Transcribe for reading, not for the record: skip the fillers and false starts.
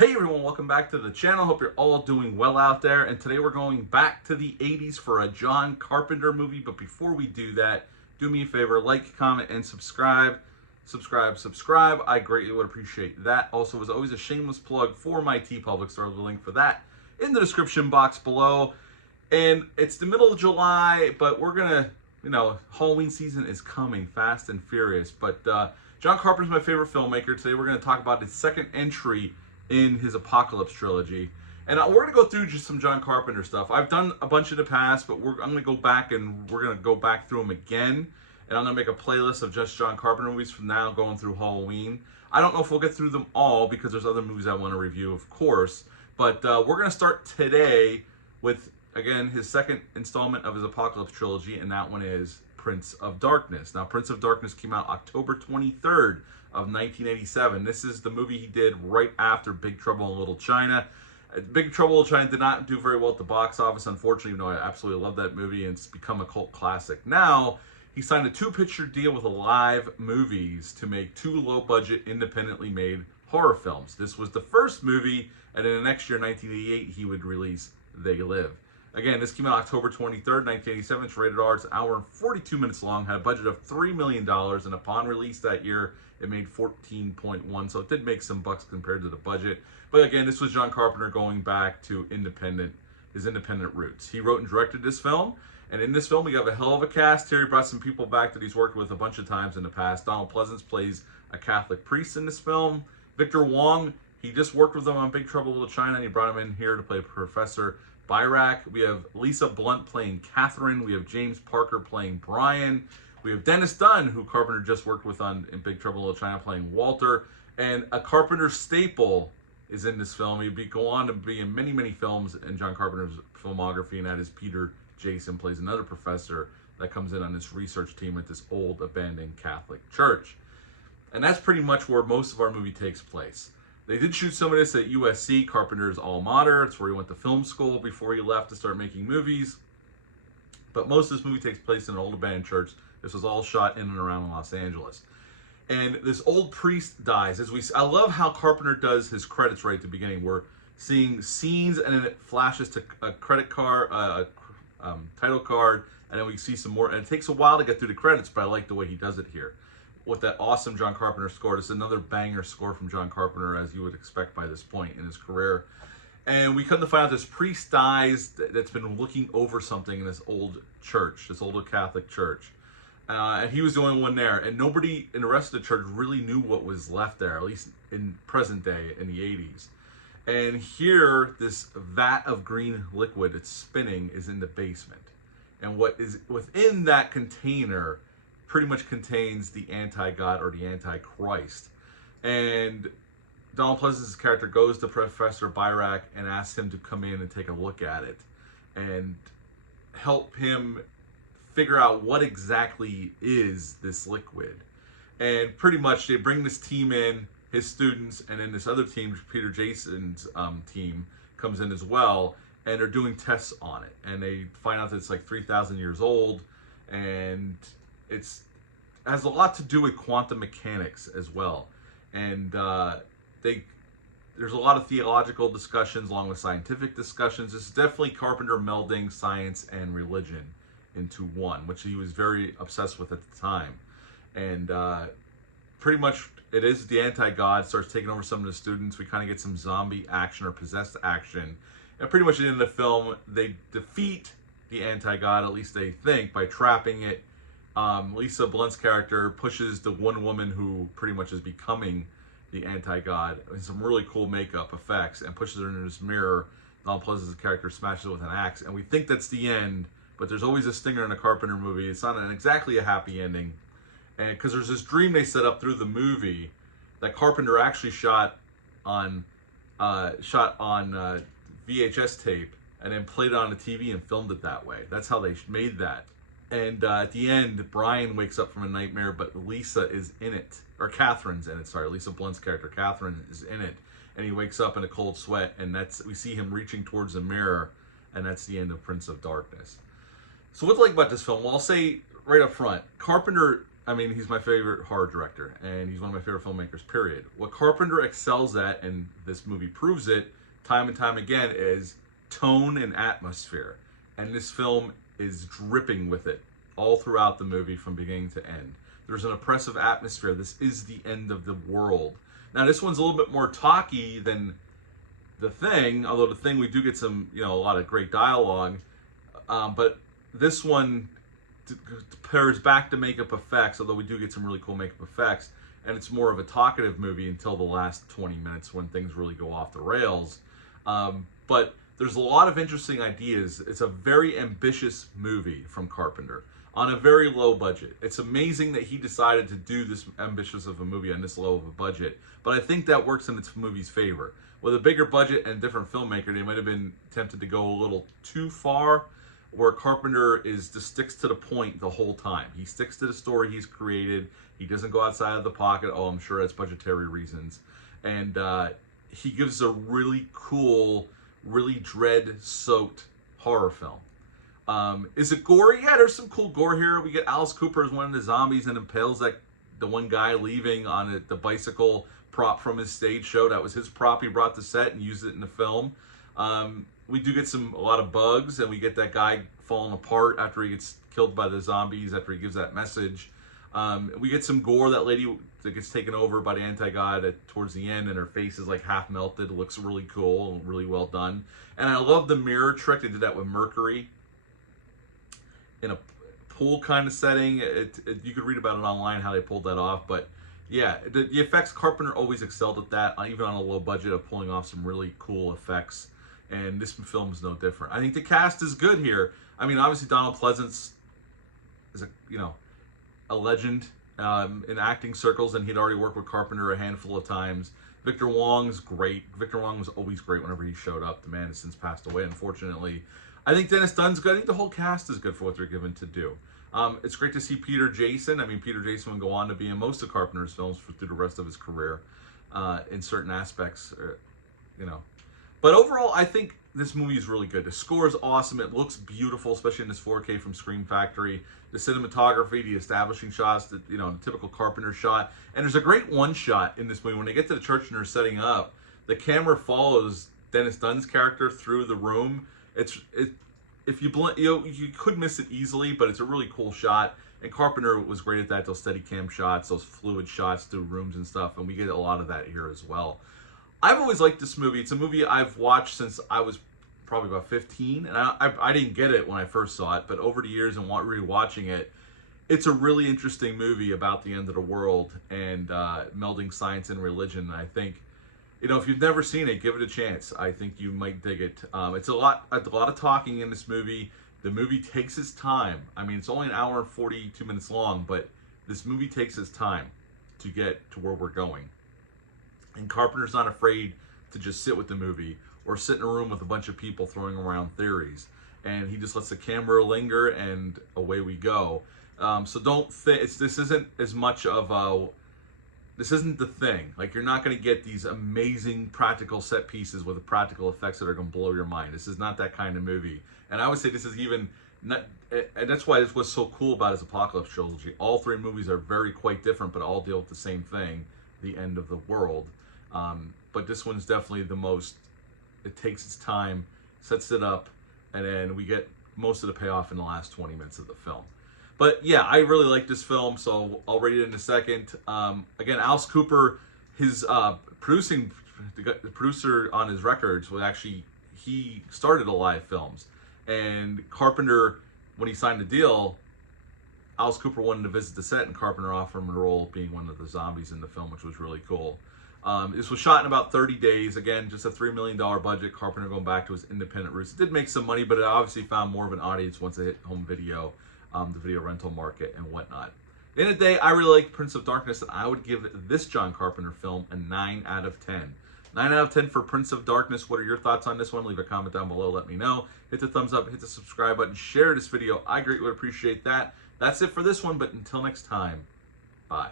Hey everyone, welcome back to the channel. Hope you're all doing well out there. And today we're going back to the 80s for a John Carpenter movie. But before we do that, do me a favor, like, comment, and subscribe. Subscribe. I greatly would appreciate that. Also, as always, a shameless plug for my TeePublic store. The link for that in the description box below. And it's the middle of July, but we're gonna, Halloween season is coming fast and furious. But John Carpenter's my favorite filmmaker. Today we're gonna talk about his second entry in his Apocalypse trilogy. And we're going to go through just some John Carpenter stuff. I've done a bunch in the past, but I'm going to go back and we're going to go back through them again. And I'm going to make a playlist of just John Carpenter movies from now going through Halloween. I don't know if we'll get through them all because there's other movies I want to review, of course. But we're going to start today with, again, his second installment of his Apocalypse trilogy, and that one is Prince of Darkness. Now, Prince of Darkness came out October 23rd of 1987. This is the movie he did right after Big Trouble in Little China. Big Trouble in China did not do very well at the box office, unfortunately, even though I absolutely love that movie, and it's become a cult classic. Now, he signed a 2-picture deal with Alive Movies to make 2 low-budget, independently made horror films. This was the first movie, and in the next year, 1988, he would release They Live. Again, this came out October 23rd, 1987. It's rated R. It's an hour and 42 minutes long. Had a budget of $3 million, and upon release that year, it made 14.1. So it did make some bucks compared to the budget. But again, this was John Carpenter going back to his independent roots. He wrote and directed this film, and in this film, we have a hell of a cast. Terry brought some people back that he's worked with a bunch of times in the past. Donald Pleasance plays a Catholic priest in this film. Victor Wong, he just worked with him on Big Trouble in Little China, and he brought him in here to play Professor Byrack. We have Lisa Blunt playing Catherine. We have James Parker playing Brian. We have Dennis Dunn, who Carpenter just worked with in Big Trouble in Little China, playing Walter. And a Carpenter staple is in this film. He'd go on to be in many, many films in John Carpenter's filmography, and that is Peter Jason, plays another professor that comes in on this research team at this old abandoned Catholic church. And that's pretty much where most of our movie takes place. They did shoot some of this at USC, Carpenter's alma mater. It's where he went to film school before he left to start making movies. But most of this movie takes place in an old abandoned church. This was all shot in and around Los Angeles. And this old priest dies. I love how Carpenter does his credits right at the beginning. We're seeing scenes, and then it flashes to a credit card, title card, and then we see some more. And it takes a while to get through the credits, but I like the way he does it here. With that awesome John Carpenter score. It's another banger score from John Carpenter, as you would expect by this point in his career. And we come to find out this priest dies that's been looking over something in this old church, this old Catholic church. And he was the only one there. And nobody in the rest of the church really knew what was left there, at least in present day, in the 80s. And here, this vat of green liquid that's spinning is in the basement. And what is within that container pretty much contains the anti-God or the anti-Christ. And Donald Pleasance's character goes to Professor Byrack and asks him to come in and take a look at it and help him figure out what exactly is this liquid. And pretty much they bring this team in, his students, and then this other team, Peter Jason's team, comes in as well, and they're doing tests on it. And they find out that it's like 3,000 years old, and it has a lot to do with quantum mechanics as well. And there's a lot of theological discussions along with scientific discussions. This is definitely Carpenter melding science and religion into one, which he was very obsessed with at the time. And pretty much it is the anti-God starts taking over some of the students. We kind of get some zombie action or possessed action. And pretty much at the end of the film, they defeat the anti-God, at least they think, by trapping it. Lisa Blunt's character pushes the one woman who pretty much is becoming the anti-God with some really cool makeup effects and pushes her into this mirror. Donald Pleasance's character smashes it with an axe, and we think that's the end, but there's always a stinger in a Carpenter movie. It's not exactly a happy ending, and because there's this dream they set up through the movie that Carpenter actually shot on VHS tape and then played it on the TV and filmed it that way. That's how they made that. And at the end, Brian wakes up from a nightmare, but Lisa is in it. Or Catherine's in it, sorry. Lisa Blunt's character, Catherine, is in it. And he wakes up in a cold sweat, and we see him reaching towards the mirror, and that's the end of Prince of Darkness. So what do I like about this film? Well, I'll say right up front, Carpenter I mean, he's my favorite horror director, and he's one of my favorite filmmakers, period. What Carpenter excels at, and this movie proves it time and time again, is tone and atmosphere. And this film is dripping with it all throughout the movie from beginning to end. There's an oppressive atmosphere. This is the end of the world. Now, this one's a little bit more talky than The Thing, although The Thing, we do get some, a lot of great dialogue. But this one pairs back to makeup effects, although we do get some really cool makeup effects, and it's more of a talkative movie until the last 20 minutes when things really go off the rails. But there's a lot of interesting ideas. It's a very ambitious movie from Carpenter on a very low budget. It's amazing that he decided to do this ambitious of a movie on this low of a budget, but I think that works in its movie's favor. With a bigger budget and a different filmmaker, they might have been tempted to go a little too far, where Carpenter just sticks to the point the whole time. He sticks to the story he's created. He doesn't go outside of the pocket. Oh, I'm sure that's budgetary reasons. And he gives a really cool, really dread-soaked horror film. Is it gory? Yeah, there's some cool gore here. We get Alice Cooper as one of the zombies and impales the one guy leaving on the bicycle prop from his stage show. That was his prop he brought to set and used it in the film. We do get a lot of bugs, and we get that guy falling apart after he gets killed by the zombies, after he gives that message. We get some gore. That lady that gets taken over by the anti-god towards the end, and her face is like half melted. It looks really cool and really well done. And I love the mirror trick. They did that with Mercury in a pool kind of setting. You could read about it online, how they pulled that off. But yeah, the effects, Carpenter always excelled at that, even on a low budget, of pulling off some really cool effects. And this film is no different. I think the cast is good here. I mean, obviously Donald Pleasance is a legend in acting circles, and he'd already worked with Carpenter a handful of times. Victor Wong's great. Victor Wong was always great whenever he showed up. The man has since passed away, unfortunately. I think Dennis Dunn's good. I think the whole cast is good for what they're given to do. It's great to see Peter Jason. I mean, Peter Jason would go on to be in most of Carpenter's films through the rest of his career in certain aspects, But overall, I think this movie is really good. The score is awesome. It looks beautiful, especially in this 4K from Scream Factory. The cinematography, the establishing shots, the typical Carpenter shot. And there's a great one shot in this movie. When they get to the church and they're setting up, the camera follows Dennis Dunn's character through the room. If you blink, you could miss it easily, but it's a really cool shot. And Carpenter was great at that. Those steady cam shots, those fluid shots through rooms and stuff. And we get a lot of that here as well. I've always liked this movie. It's a movie I've watched since I was probably about 15, and I didn't get it when I first saw it, but over the years and rewatching it, it's a really interesting movie about the end of the world and melding science and religion. And I think, if you've never seen it, give it a chance. I think you might dig it. It's a lot of talking in this movie. The movie takes its time. I mean, it's only an hour and 42 minutes long, but this movie takes its time to get to where we're going. And Carpenter's not afraid to just sit with the movie or sit in a room with a bunch of people throwing around theories. And he just lets the camera linger, and away we go. So don't think this isn't as much of this isn't The Thing. Like, you're not going to get these amazing practical set pieces with the practical effects that are going to blow your mind. This is not that kind of movie. And I would say this is even not, and that's why this was so cool about his Apocalypse trilogy. All three movies are quite different, but all deal with the same thing, the end of the world. But this one's definitely the most, it takes its time, sets it up, and then we get most of the payoff in the last 20 minutes of the film. But yeah, I really like this film, so I'll rate it in a second. Again, Alice Cooper, his the producer on his records, he started Alive Films. And Carpenter, when he signed the deal, Alice Cooper wanted to visit the set, and Carpenter offered him a role of being one of the zombies in the film, which was really cool. This was shot in about 30 days. Again, just a $3 million budget. Carpenter going back to his independent roots. It did make some money, but it obviously found more of an audience once it hit home video, the video rental market and whatnot. At the end of the day, I really like Prince of Darkness, and I would give this John Carpenter film a 9 out of 10. 9 out of 10 for Prince of Darkness. What are your thoughts on this one? Leave a comment down below. Let me know. Hit the thumbs up. Hit the subscribe button. Share this video. I greatly would appreciate that. That's it for this one, but until next time, bye.